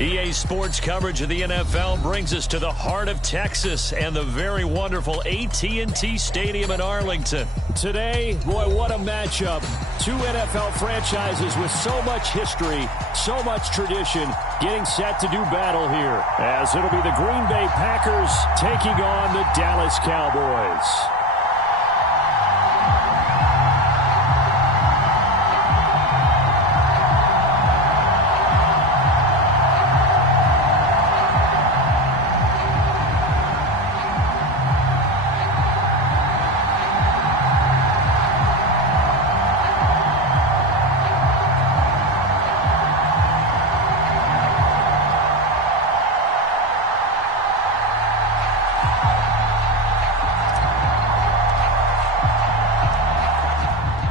EA Sports coverage of the NFL brings us to the heart of Texas and the very wonderful AT&T Stadium in Arlington. Today, boy, what a matchup. Two NFL franchises with so much history, so much tradition, getting set to do battle here, as it'll be the Green Bay Packers taking on the Dallas Cowboys.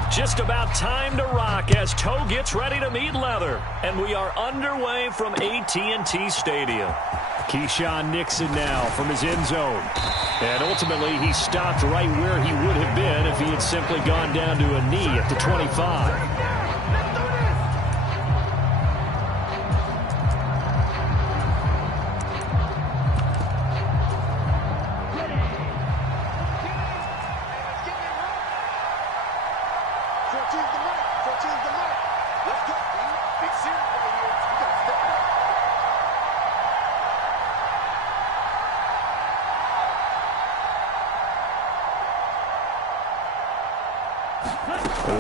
Just about time to rock as toe gets ready to meet leather. And we are underway from AT&T Stadium. Keyshawn Nixon now from his end zone. And ultimately, he stopped right where he would have been if he had simply gone down to a knee at the 25.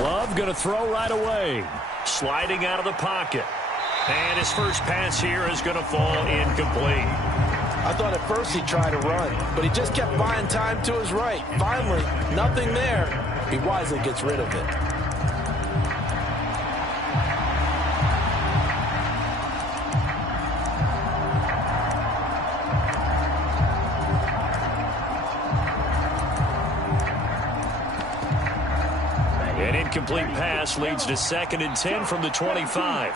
Love going to throw right away. Sliding out of the pocket. And his first pass here is going to fall incomplete. I thought at first he tried to run, but he just kept buying time to his right. Finally, nothing there. He wisely gets rid of it. An incomplete pass leads to 2nd and 10 from the 25.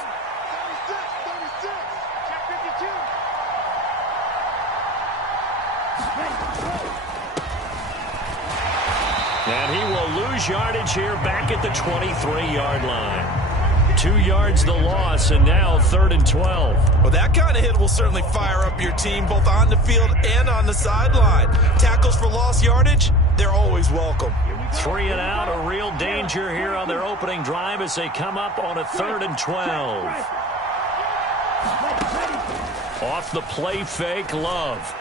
And he will lose yardage here back at the 23-yard line. 2 yards the loss, and now 3rd and 12. Well, that kind of hit will certainly fire up your team both on the field and on the sideline. Tackles for lost yardage, they're always welcome. 3 and out, a real danger here on their opening drive as they come up on a 3rd and 12. Off the play fake, Love.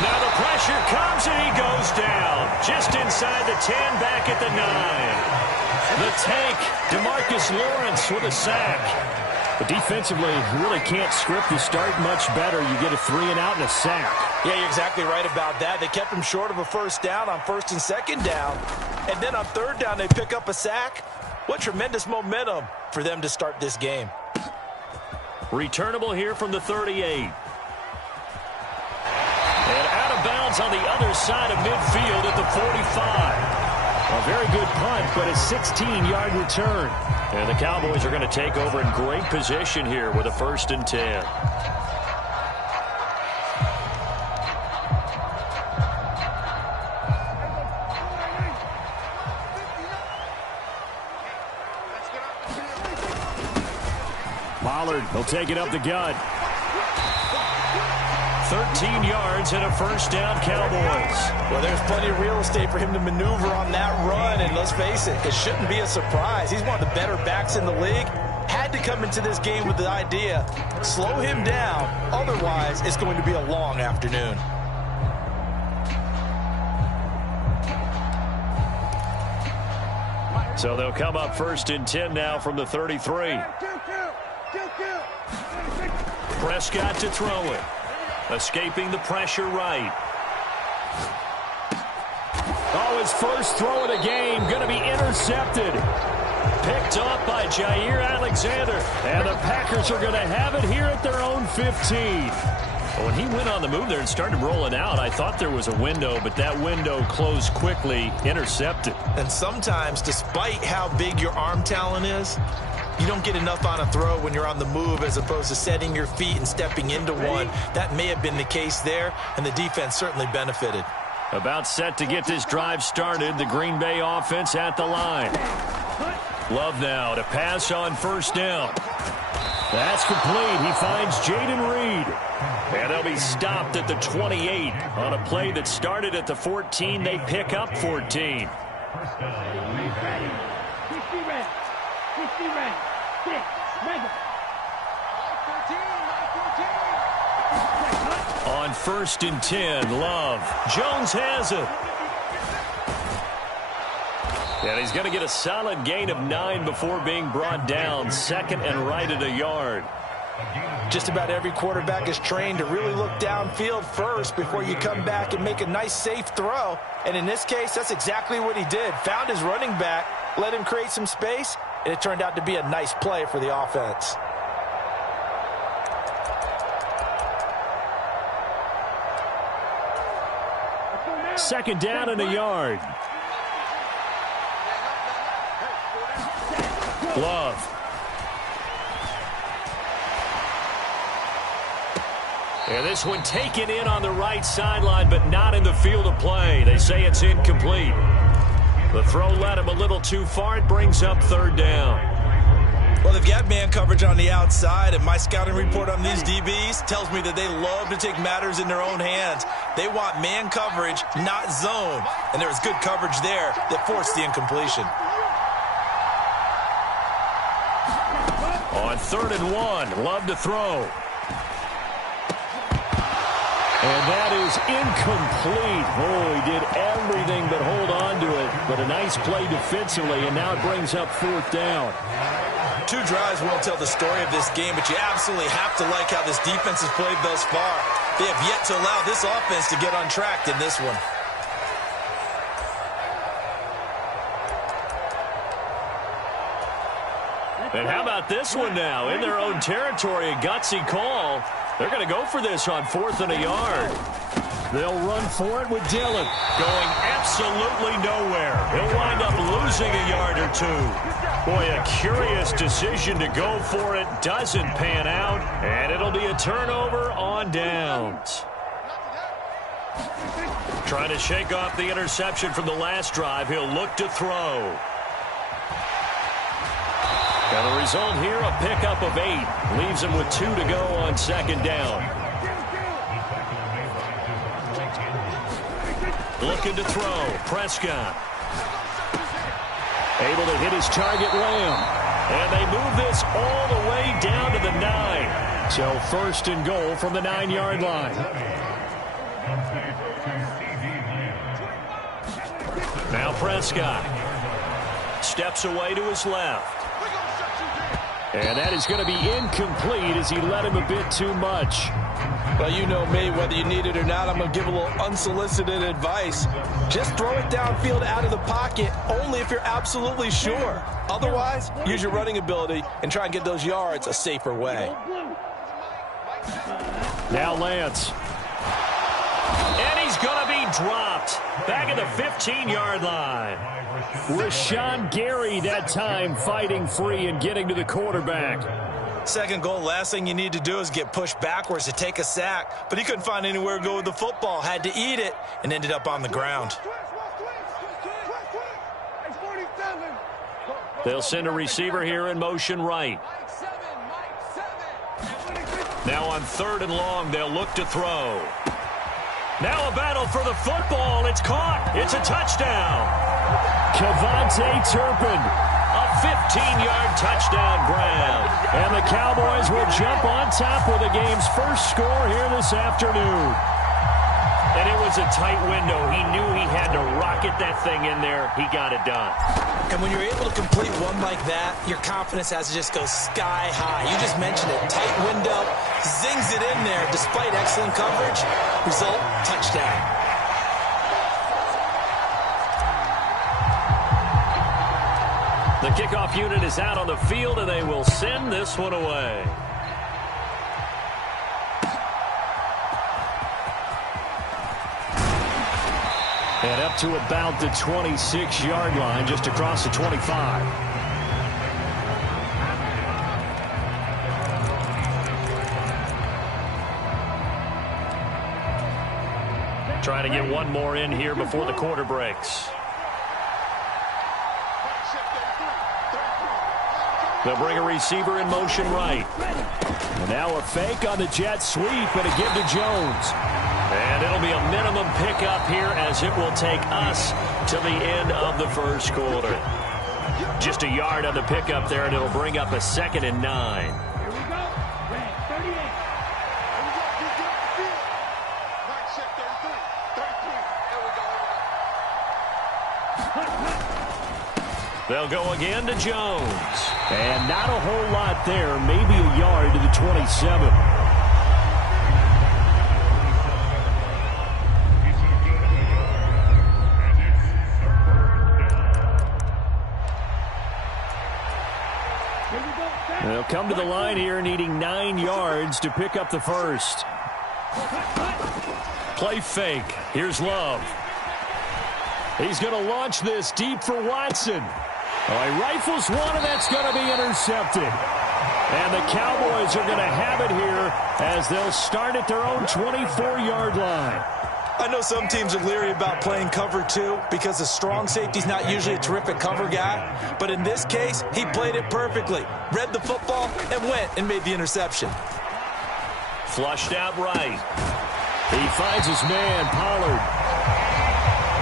Now the pressure comes and he goes down. Just inside the 10, back at the 9. The tank, DeMarcus Lawrence with a sack. But defensively, you really can't script the start much better. You get a 3 and out and a sack. Yeah, you're exactly right about that. They kept him short of a first down on 1st and 2nd down. And then on 3rd down, they pick up a sack. What tremendous momentum for them to start this game. Returnable here from the 38. And out of bounds on the other side of midfield at the 45. A very good punt, but a 16-yard return. And the Cowboys are going to take over in great position here with a 1st and 10. Pollard, he'll take it up the gut. 13 yards and a 1st down, Cowboys. Well, there's plenty of real estate for him to maneuver on that run, and let's face it, it shouldn't be a surprise. He's one of the better backs in the league. Had to come into this game with the idea, slow him down, otherwise it's going to be a long afternoon. So they'll come up 1st and 10 now from the 33. Prescott to throw it. Escaping the pressure right. Oh, his first throw of the game going to be intercepted. Picked off by Jair Alexander. And the Packers are going to have it here at their own 15. When he went on the move there and started rolling out, I thought there was a window, but that window closed quickly, intercepted. And sometimes, despite how big your arm talent is, you don't get enough on a throw when you're on the move as opposed to setting your feet and stepping into one. That may have been the case there, and the defense certainly benefited. About set to get this drive started, the Green Bay offense at the line. Love now to pass on first down. That's complete. He finds Jaden Reed. And they'll be stopped at the 28 on a play that started at the 14. They pick up 14. On 1st and 10, Love. Jones has it. And he's going to get a solid gain of 9 before being brought down. 2nd and right at a yard. Just about every quarterback is trained to really look downfield first before you come back and make a nice, safe throw. And in this case, that's exactly what he did. Found his running back, let him create some space, and it turned out to be a nice play for the offense. Second down and a yard. Love. And this one taken in on the right sideline, but not in the field of play. They say it's incomplete. The throw led him a little too far. It brings up 3rd down. Well, they've got man coverage on the outside, and my scouting report on these DBs tells me that they love to take matters in their own hands. They want man coverage, not zone. And there was good coverage there that forced the incompletion. On 3rd and 1, Love to throw. And that is incomplete. Oh, he did everything but hold on to it. But a nice play defensively, and now it brings up 4th down. 2 drives won't tell the story of this game, but you absolutely have to like how this defense has played thus far. They have yet to allow this offense to get on track in this one. And how about this one now? In their own territory, a gutsy call. They're going to go for this on 4th and a yard. They'll run for it with Dillon. Going absolutely nowhere. He'll wind up losing a yard or 2. Boy, a curious decision to go for it. Doesn't pan out. And it'll be a turnover on downs. Trying to shake off the interception from the last drive. He'll look to throw. And the result here, a pickup of 8. Leaves him with 2 to go on 2nd down. Looking to throw. Prescott. Able to hit his target, Lamb. And they move this all the way down to the 9. So 1st and goal from the 9-yard line. Now Prescott. Steps away to his left. And that is going to be incomplete as he led him a bit too much. Well, you know me, whether you need it or not, I'm going to give a little unsolicited advice. Just throw it downfield out of the pocket, only if you're absolutely sure. Otherwise, use your running ability and try and get those yards a safer way. Now Lance. And he's going to be dropped. Back at the 15-yard line. Rashawn Gary that time fighting free and getting to the quarterback. 2nd goal, last thing you need to do is get pushed backwards to take a sack. But he couldn't find anywhere to go with the football. Had to eat it and ended up on the ground. They'll send a receiver here in motion right. Now on 3rd and long, they'll look to throw. Now a battle for the football. It's caught. It's a touchdown. Kevontae Turpin, a 15-yard touchdown grab. And the Cowboys will jump on top with the game's first score here this afternoon. And it was a tight window. He knew he had to rocket that thing in there. He got it done. And when you're able to complete one like that, your confidence has to just go sky high. You just mentioned it. Tight window, zings it in there despite excellent coverage. Result, touchdown. The kickoff unit is out on the field, and they will send this one away. And up to about the 26-yard line, just across the 25. Trying to get one more in here before the quarter breaks. They'll bring a receiver in motion right. And now a fake on the jet sweep and a give to Jones. And it'll be a minimum pickup here as it will take us to the end of the first quarter. Just a yard on the pickup there, and it'll bring up a 2nd and 9. They'll go again to Jones. And not a whole lot there, maybe a yard to the 27. They'll come to the line here needing 9 yards to pick up the first. Play fake. Here's Love. He's going to launch this deep for Watson. Oh, he rifles one, and that's going to be intercepted. And the Cowboys are going to have it here as they'll start at their own 24-yard line. I know some teams are leery about playing cover 2 because the strong safety's not usually a terrific cover guy. But in this case, he played it perfectly. Read the football and went and made the interception. Flushed out right. He finds his man, Pollard.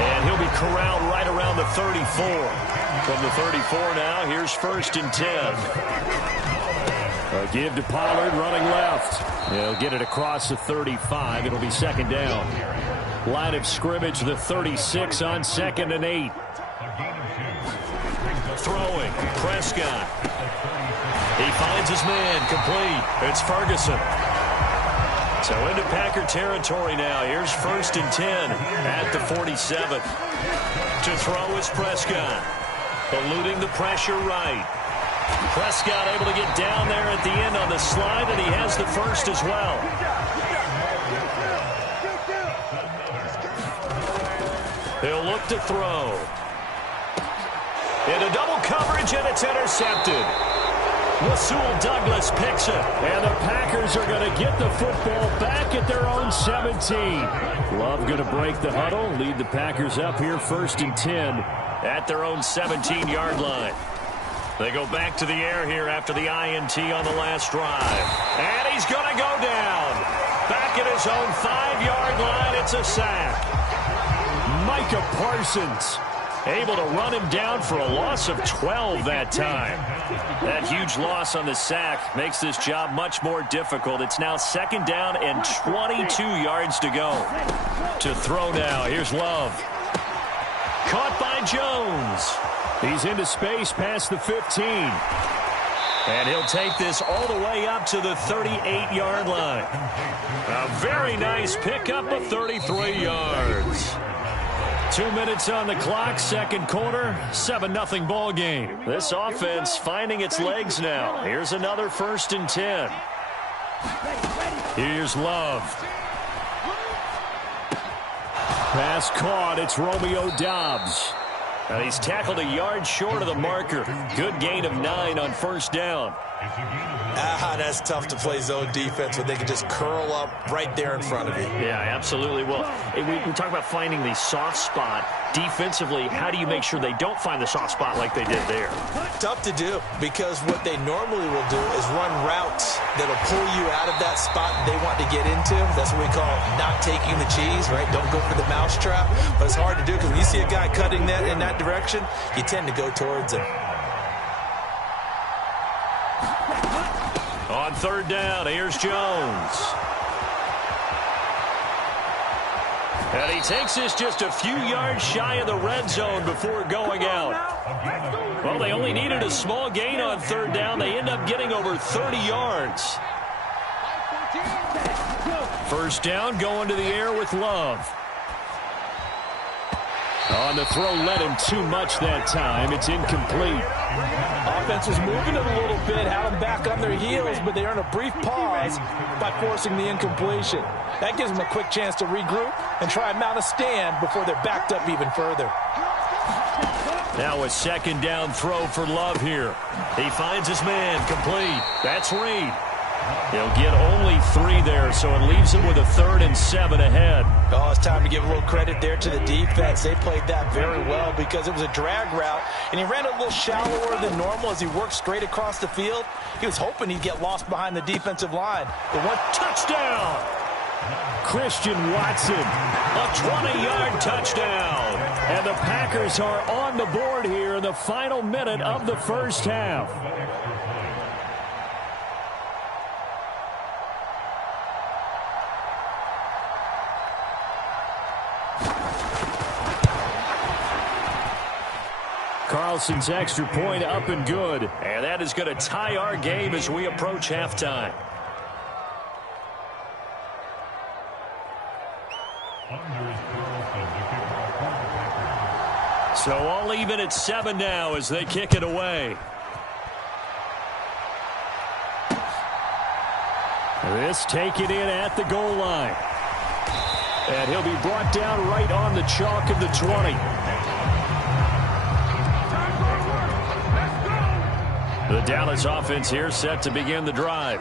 And he'll be corralled right around the 34. From the 34 now, here's 1st and 10. A give to Pollard running left. He'll get it across the 35. It'll be 2nd down. Line of scrimmage, the 36 on 2nd and 8. Throwing, Prescott. He finds his man, complete. It's Ferguson. So into Packer territory now. Here's 1st and 10 at the 47. To throw is Prescott. Eluding the pressure right. Prescott able to get down there at the end on the slide, and he has the first as well. He'll look to throw. Into double coverage, and it's intercepted. Rasul Douglas picks it, and the Packers are going to get the football back at their own 17. Love going to break the huddle, lead the Packers up here 1st and 10 at their own 17-yard line. They go back to the air here after the INT on the last drive. And he's going to go down. Back at his own 5-yard line, it's a sack. Micah Parsons able to run him down for a loss of 12 that time. That huge loss on the sack makes this job much more difficult. It's now 2nd down and 22 yards to go. To throw now, here's Love. Caught by Jones. He's into space past the 15. And he'll take this all the way up to the 38-yard line. A very nice pickup of 33 yards. 2 minutes on the clock, 2nd quarter, 7-0 ball game. This offense finding its legs now. Here's another 1st and 10. Here's Love. Pass caught. It's Romeo Doubs. And he's tackled a yard short of the marker. Good gain of 9 on 1st down. That's tough to play zone defense when they can just curl up right there in front of you. Yeah, absolutely. Well, we talk about finding the soft spot. Defensively, how do you make sure they don't find the soft spot like they did there? Tough to do, because what they normally will do is run routes that'll pull you out of that spot they want to get into. That's what we call not taking the cheese, right? Don't go for the mousetrap. But it's hard to do because when you see a guy cutting that in that direction, you tend to go towards him. On 3rd down, here's Jones. And he takes this just a few yards shy of the red zone before going out. Well, they only needed a small gain on 3rd down. They end up getting over 30 yards. 1st down, going to the air with Love. On the throw, led him too much that time. It's incomplete. Offense was moving it a little bit, had them back on their heels, but they earn a brief pause by forcing the incompletion. That gives them a quick chance to regroup and try and mount a stand before they're backed up even further. Now a 2nd down throw for Love here. He finds his man, complete. That's Reed. He'll get only 3 there, so it leaves him with a 3rd and 7 ahead. Oh, it's time to give a little credit there to the defense. They played that very well because it was a drag route, and he ran a little shallower than normal as he worked straight across the field. He was hoping he'd get lost behind the defensive line. The one touchdown! Christian Watson, a 20-yard touchdown. And the Packers are on the board here in the final minute of the first half. Carlson's extra point up and good. And that is going to tie our game as we approach halftime. So all even at 7 now as they kick it away. This taken in at the goal line. And he'll be brought down right on the chalk of the 20. The Dallas offense here set to begin the drive.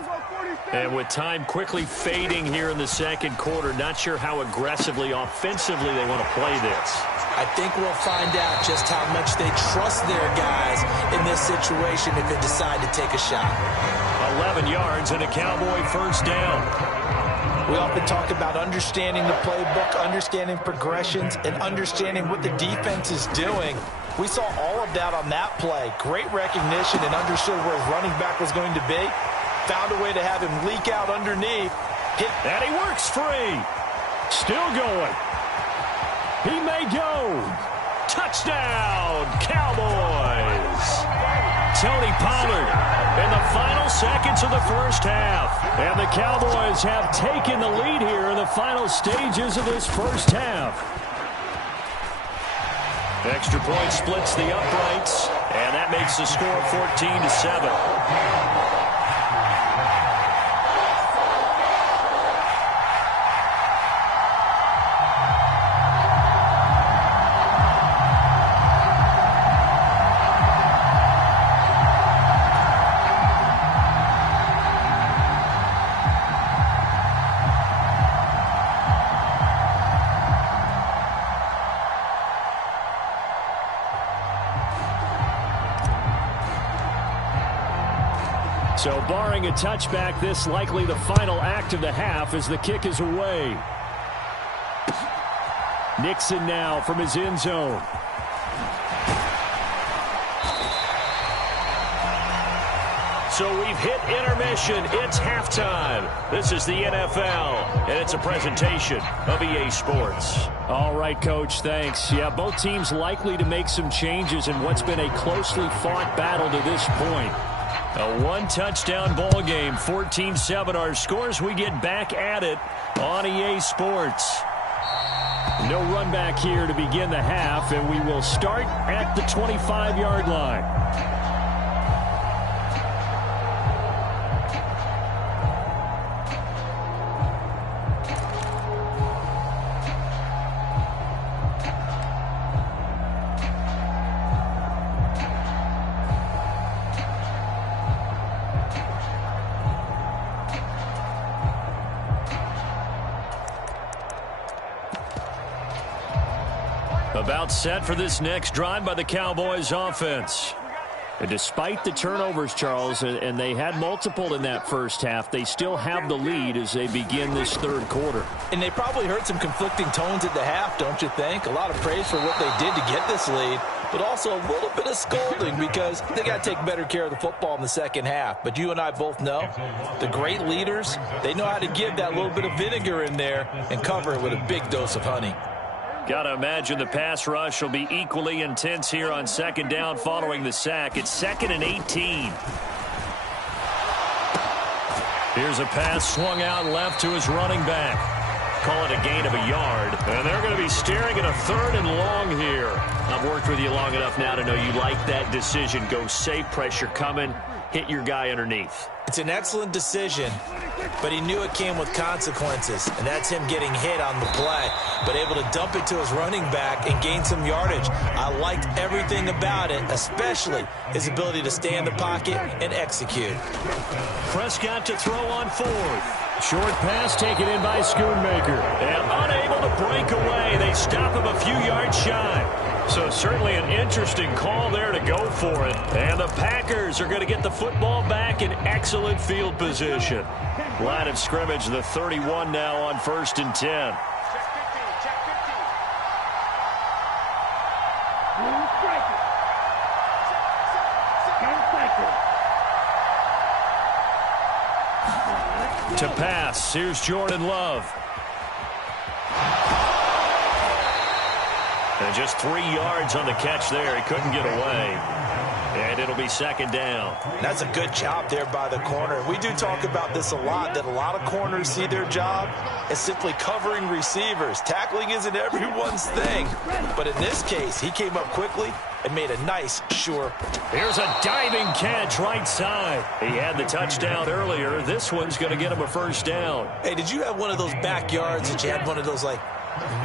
And with time quickly fading here in the second quarter, not sure how aggressively, offensively they want to play this. I think we'll find out just how much they trust their guys in this situation if they decide to take a shot. 11 yards and a Cowboy first down. We often talk about understanding the playbook, understanding progressions, and understanding what the defense is doing. We saw all of that on that play. Great recognition and understood where his running back was going to be. Found a way to have him leak out underneath. And he works free. Still going. He may go. Touchdown, Cowboys. Tony Pollard in the final seconds of the first half. And the Cowboys have taken the lead here in the final stages of this first half. Extra point splits the uprights, and that makes the score 14-7. So barring a touchback, this likely the final act of the half as the kick is away. Nixon now from his end zone. So we've hit intermission. It's halftime. This is the NFL, and it's a presentation of EA Sports. All right, Coach, thanks. Yeah, both teams likely to make some changes in what's been a closely fought battle to this point. A one-touchdown ball game, 14-7 our scores. We get back at it on EA Sports. No run back here to begin the half, and we will start at the 25-yard line. About set for this next drive by the Cowboys offense. And despite the turnovers, Charles, and they had multiple in that first half, they still have the lead as they begin this third quarter. And they probably heard some conflicting tones at the half, don't you think? A lot of praise for what they did to get this lead, but also a little bit of scolding because they got to take better care of the football in the second half. But you and I both know the great leaders, they know how to give that little bit of vinegar in there and cover it with a big dose of honey. Got to imagine the pass rush will be equally intense here on second down following the sack. It's 2nd and 18. Here's a pass swung out left to his running back. Call it a gain of a yard. And they're going to be staring at a 3rd and long here. I've worked with you long enough now to know you like that decision. Go safe, pressure coming. hit your guy underneath. It's an excellent decision, but he knew it came with consequences, and that's him getting hit on the play, but able to dump it to his running back and gain some yardage. I liked everything about it, especially his ability to stay in the pocket and execute. Prescott to throw on fourth. Short pass taken in by Schoonmaker. And unable to break away. They stop him a few yards shy. So certainly an interesting call there to go for it. And the Packers are going to get the football back in excellent field position. Line of scrimmage, the 31 now on 1st and 10. To pass, here's Jordan Love. And just 3 yards on the catch there. He couldn't get away. And it'll be 2nd down. That's a good job there by the corner. We do talk about this a lot, that a lot of corners see their job as simply covering receivers. Tackling isn't everyone's thing. But in this case, he came up quickly and made a nice, sure. Here's a diving catch right side. He had the touchdown earlier. This one's going to get him a 1st down. Hey, did you have one of those backyards that you had one of those, like,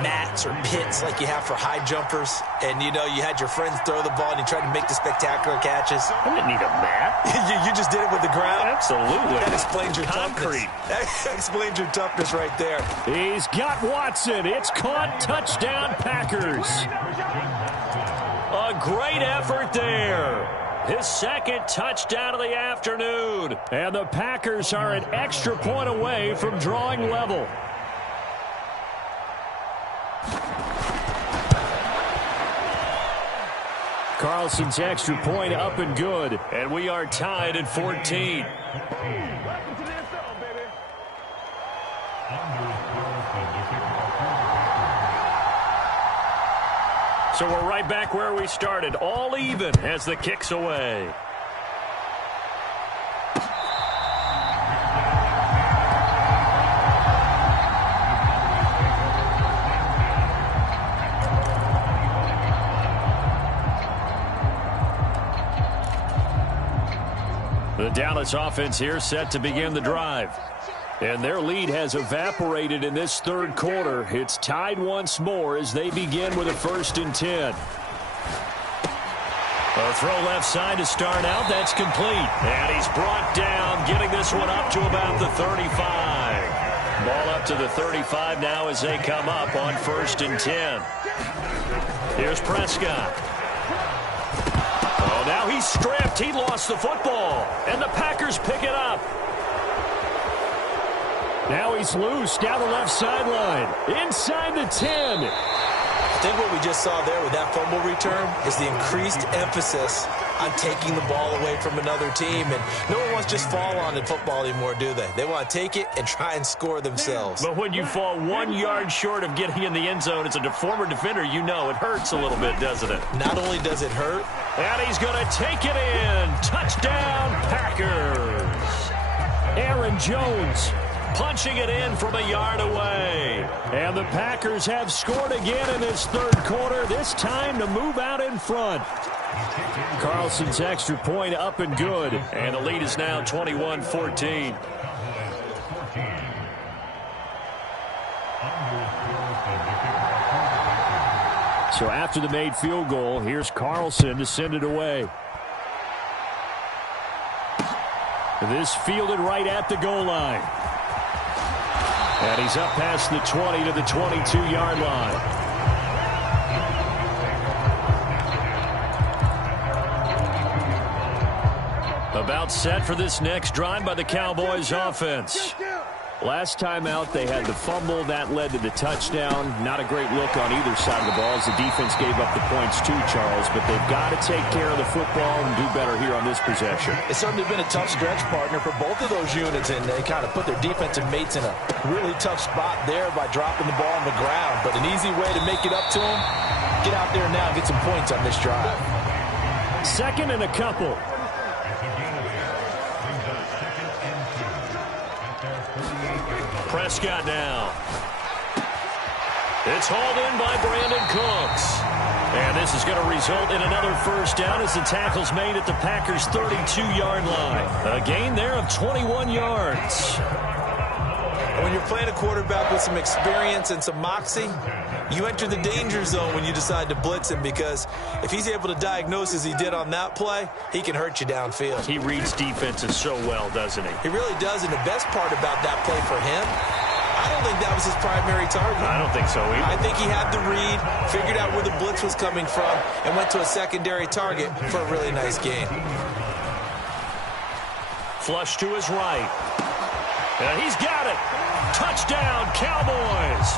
mats or pits like you have for high jumpers, and you know you had your friends throw the ball and you tried to make the spectacular catches? I didn't need a mat. you just did it with the ground? Absolutely. That explains your concrete. Toughness. That explains your toughness right there. He's got Watson. It's caught. Touchdown, Packers. A great effort there. His 2nd touchdown of the afternoon. And the Packers are an extra point away from drawing level. Carlson's extra point up and good. And we are tied at 14. So we're right back where we started. All even as the kick's away. The Dallas offense here set to begin the drive. And their lead has evaporated in this 3rd quarter. It's tied once more as they begin with a 1st and 10. A throw left side to start out. That's complete. And he's brought down, getting this one up to about the 35. Ball up to the 35 now as they come up on 1st and 10. Here's Prescott. Oh, now he's stripped. He lost the football. And the Packers pick it up. Now he's loose down the left sideline. Inside the 10. I think what we just saw there with that fumble return is the increased emphasis on taking the ball away from another team. And no one wants to just fall on in football anymore, do they? They want to take it and try and score themselves. But when you fall 1 yard short of getting in the end zone as a former defender, you know it hurts a little bit, doesn't it? Not only does it hurt. And he's going to take it in. Touchdown, Packers. Aaron Jones punching it in from a yard away. And the Packers have scored again in this 3rd quarter, this time to move out in front. Carlson's extra point up and good. And the lead is now 21-14. So after the made field goal, here's Carlson to send it away. This fielded right at the goal line. And he's up past the 20 to the 22-yard line. About set for this next drive by the Cowboys offense. Last time out, they had the fumble. That led to the touchdown. Not a great look on either side of the ball as the defense gave up the points too, Charles. But they've got to take care of the football and do better here on this possession. It's certainly been a tough stretch, partner, for both of those units. And they kind of put their defensive mates in a really tough spot there by dropping the ball on the ground. But an easy way to make it up to them, get out there now and get some points on this drive. 2nd and a couple. Prescott now. It's hauled in by Brandon Cooks. And this is going to result in another first down as the tackle's made at the Packers' 32-yard line. A gain there of 21 yards. When you're playing a quarterback with some experience and some moxie, you enter the danger zone when you decide to blitz him, because if he's able to diagnose as he did on that play, he can hurt you downfield. He reads defenses so well, doesn't he? He really does, and the best part about that play for him, I don't think that was his primary target. I don't think so either. I think he had the read, figured out where the blitz was coming from, and went to a secondary target for a really nice gain. Flush to his right. And he's got it. Touchdown, Cowboys.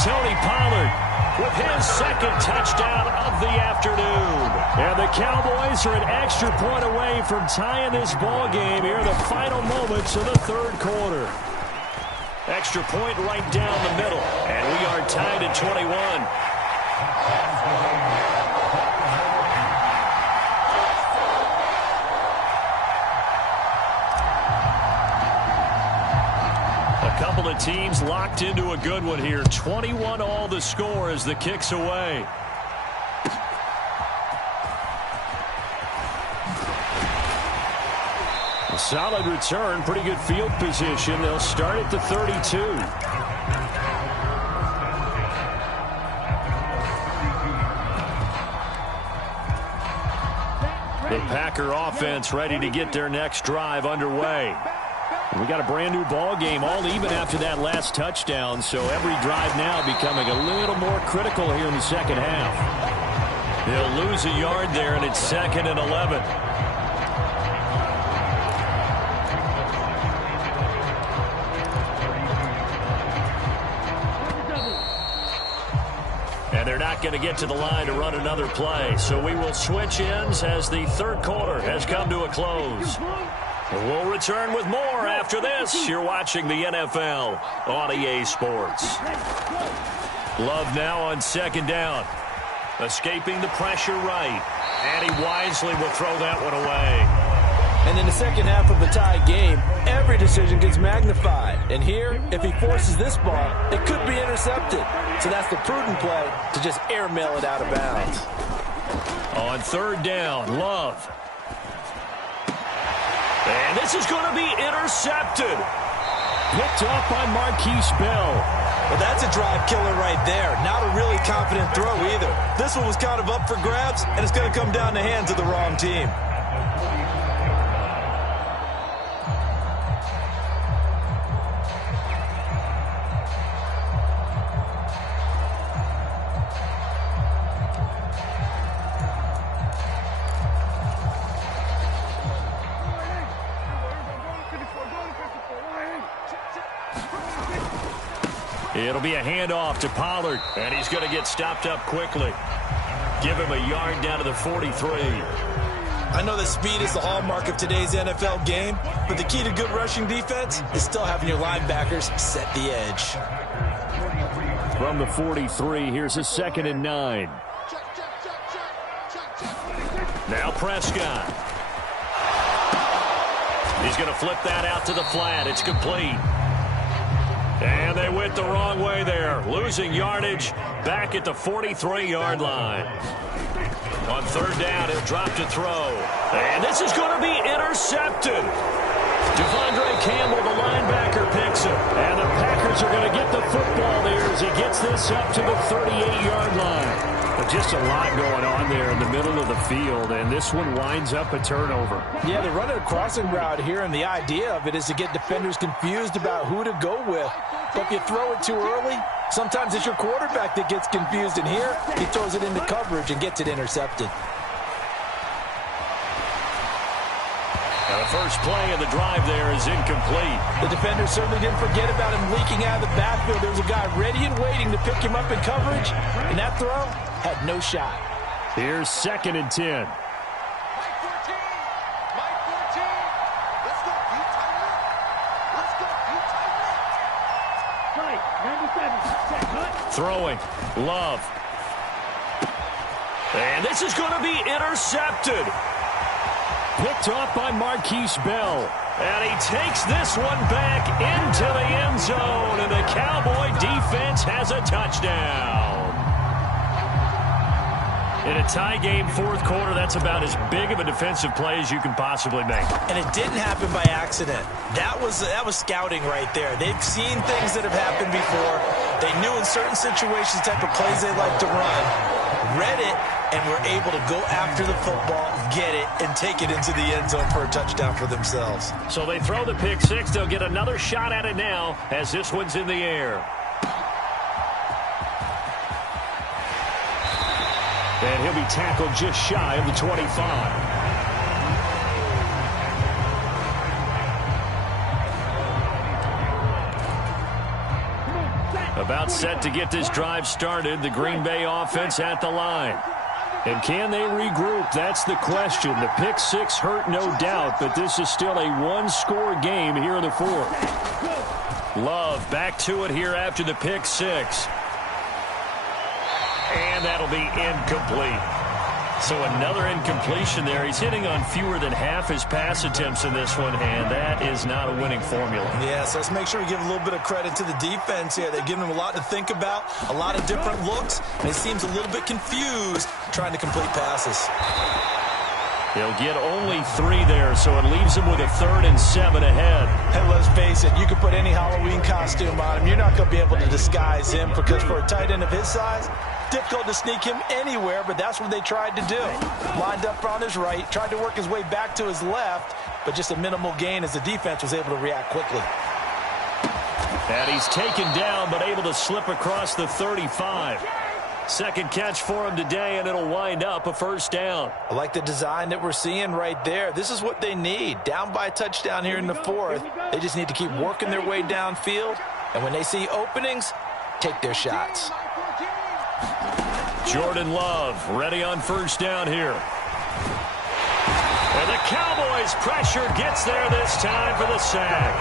Tony Pollard with his second touchdown of the afternoon. And the Cowboys are an extra point away from tying this ball game here in the final moments of the third quarter. Extra point right down the middle. And we are tied at 21. Couple of teams locked into a good one here. 21 all the score as the kick's away. A solid return, pretty good field position. They'll start at the 32. The Packer offense ready to get their next drive underway. We got a brand new ball game, all even after that last touchdown, so every drive now becoming a little more critical here in the second half. They'll lose a yard there, and it's 2nd and 11. And they're not going to get to the line to run another play, so we will switch ends as the third quarter has come to a close. We'll return with more after this. You're watching the NFL on EA Sports. Love now on second down. Escaping the pressure right. And he wisely will throw that one away. And in the second half of a tie game, every decision gets magnified. And here, if he forces this ball, it could be intercepted. So that's the prudent play to just airmail it out of bounds. On third down, Love. And this is going to be intercepted. Picked off by Marquise Bell. Well, that's a drive killer right there. Not a really confident throw either. This one was kind of up for grabs, and it's going to come down the hands of the wrong team. It'll be a handoff to Pollard, and he's going to get stopped up quickly. Give him a yard down to the 43. I know that speed is the hallmark of today's NFL game, but the key to good rushing defense is still having your linebackers set the edge. From the 43, here's a 2nd and 9. Now Prescott. He's going to flip that out to the flat. It's complete. And they went the wrong way there. Losing yardage back at the 43-yard line. On third down, he'll drop to throw. And this is going to be intercepted. Devondre Campbell, the linebacker, picks it. And the Packers are going to get the football there as he gets this up to the 38-yard line. But just a lot going on there in the middle of the field, and this one winds up a turnover. Yeah, they're running a crossing route here, and the idea of it is to get defenders confused about who to go with. But if you throw it too early, sometimes it's your quarterback that gets confused, and here he throws it into coverage and gets it intercepted. Now the first play of the drive there is incomplete. The defender certainly didn't forget about him leaking out of the backfield. There was a guy ready and waiting to pick him up in coverage, and that throw had no shot. Here's 2nd and 10. Throwing. Love. And this is going to be intercepted. Picked off by Marquise Bell. And he takes this one back into the end zone. And the Cowboy defense has a touchdown. In a tie game fourth quarter, that's about as big of a defensive play as you can possibly make. And it didn't happen by accident. That was scouting right there. They've seen things that have happened before. They knew in certain situations the type of plays they like to run, read it, and were able to go after the football, get it, and take it into the end zone for a touchdown for themselves. So they throw the pick six. They'll get another shot at it now as this one's in the air. And he'll be tackled just shy of the 25. About set to get this drive started, the Green Bay offense at the line. And can they regroup? That's the question. The pick six hurt, no doubt, but this is still a one-score game here in the fourth. Love back to it here after the pick six. And that'll be incomplete. So another incompletion there. He's hitting on fewer than half his pass attempts in this one, and that is not a winning formula. Yeah, so let's make sure we give a little bit of credit to the defense here. They've given him a lot to think about, a lot of different looks, and he seems a little bit confused trying to complete passes. He'll get only 3 there, so it leaves him with a 3rd and 7 ahead. And let's face it, you can put any Halloween costume on him. You're not going to be able to disguise him because for a tight end of his size, difficult to sneak him anywhere, but that's what they tried to do. Lined up on his right, tried to work his way back to his left, but just a minimal gain as the defense was able to react quickly. And he's taken down, but able to slip across the 35. Second catch for him today, and it'll wind up a first down. I like the design that we're seeing right there. This is what they need. Down by a touchdown here in the fourth. They just need to keep working their way downfield, and when they see openings, take their shots. Jordan Love ready on first down here. And the Cowboys pressure gets there this time for the sack.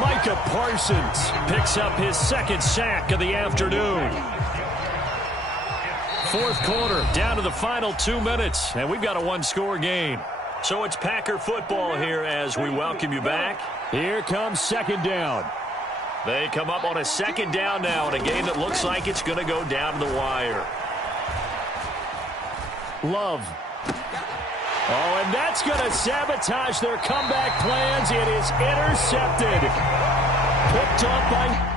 Micah Parsons picks up his second sack of the afternoon. Fourth quarter, down to the final 2 minutes, and we've got a one-score game. So it's Packer football here as we welcome you back. Here comes second down. They come up on a second down now in a game that looks like it's going to go down to the wire. Love. Oh, and that's going to sabotage their comeback plans. It is intercepted. Picked up by